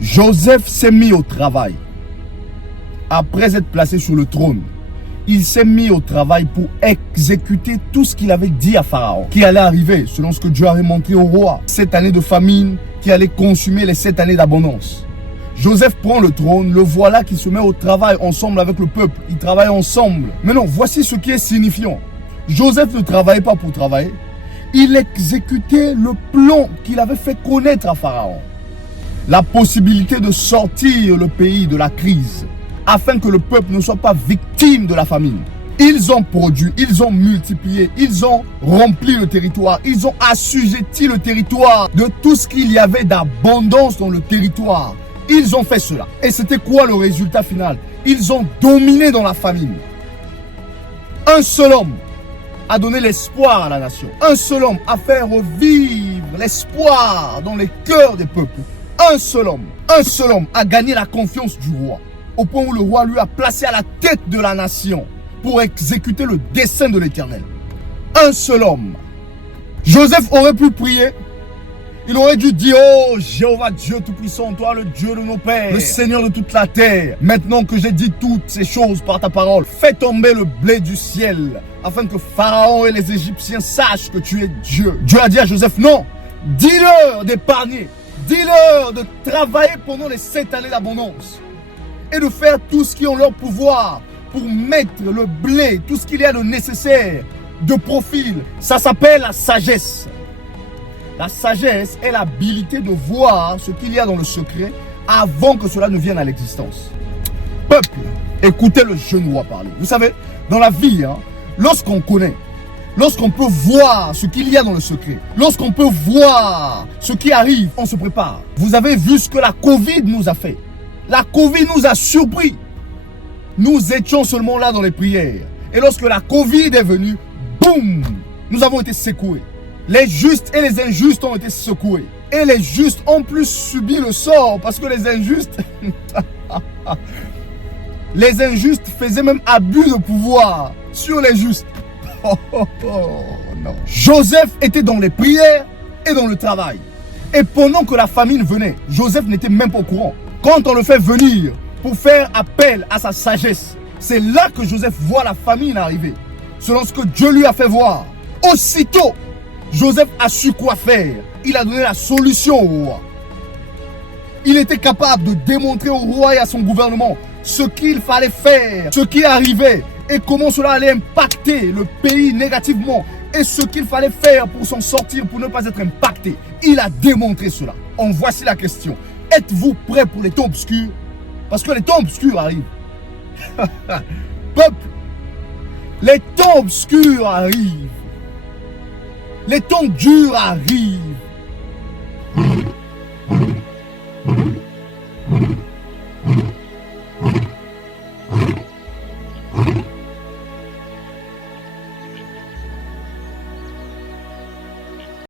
Joseph s'est mis au travail. Après être placé sur le trône, il s'est mis au travail pour exécuter tout ce qu'il avait dit à Pharaon, qui allait arriver selon ce que Dieu avait montré au roi. 7 années de famine qui allaient consumer les 7 années d'abondance. Joseph prend le trône, le voilà qui se met au travail ensemble avec le peuple. Ils travaillent ensemble. Maintenant, voici ce qui est signifiant. Joseph ne travaillait pas pour travailler. Il exécutait le plan qu'il avait fait connaître à Pharaon. La possibilité de sortir le pays de la crise, afin que le peuple ne soit pas victime de la famine. Ils ont produit, ils ont multiplié, ils ont rempli le territoire, ils ont assujetti le territoire de tout ce qu'il y avait d'abondance dans le territoire. Ils ont fait cela. Et c'était quoi le résultat final? Ils ont dominé dans la famine. Un seul homme a donné l'espoir à la nation. Un seul homme a fait revivre l'espoir dans les cœurs des peuples. Un seul homme a gagné la confiance du roi. Au point où le roi lui a placé à la tête de la nation pour exécuter le dessein de l'Éternel. Un seul homme. Joseph aurait pu prier. Il aurait dû dire: oh Jéhovah Dieu Tout-Puissant, toi le Dieu de nos pères, le Seigneur de toute la terre, maintenant que j'ai dit toutes ces choses par ta parole, fais tomber le blé du ciel, afin que Pharaon et les Égyptiens sachent que tu es Dieu. Dieu a dit à Joseph: non, dis-leur d'épargner, dis-leur de travailler pendant les 7 années d'abondance et de faire tout ce qui est en leur pouvoir pour mettre le blé, tout ce qu'il y a de nécessaire, de profil. Ça s'appelle la sagesse. La sagesse est l'habilité de voir ce qu'il y a dans le secret avant que cela ne vienne à l'existence. Peuple, écoutez le jeune roi parler. Vous savez, dans la vie, lorsqu'on connaît, lorsqu'on peut voir ce qu'il y a dans le secret, lorsqu'on peut voir ce qui arrive, on se prépare. Vous avez vu ce que la Covid nous a fait. La Covid nous a surpris. Nous étions seulement là dans les prières. Et lorsque la Covid est venue, boum, nous avons été secoués. Les justes et les injustes ont été secoués. Et les justes ont plus subi le sort parce que les injustes... les injustes faisaient même abus de pouvoir sur les justes. Non. Joseph était dans les prières et dans le travail. Et pendant que la famine venait, Joseph n'était même pas au courant. Quand on le fait venir pour faire appel à sa sagesse, c'est là que Joseph voit la famine arriver. Selon ce que Dieu lui a fait voir. Aussitôt, Joseph a su quoi faire. Il a donné la solution au roi. Il était capable de démontrer au roi et à son gouvernement ce qu'il fallait faire, ce qui arrivait et comment cela allait impacter le pays négativement et ce qu'il fallait faire pour s'en sortir, pour ne pas être impacté. Il a démontré cela. En voici la question. Êtes-vous prêts pour les temps obscurs? Parce que les temps obscurs arrivent. Peuple, les temps obscurs arrivent. Les temps durs arrivent.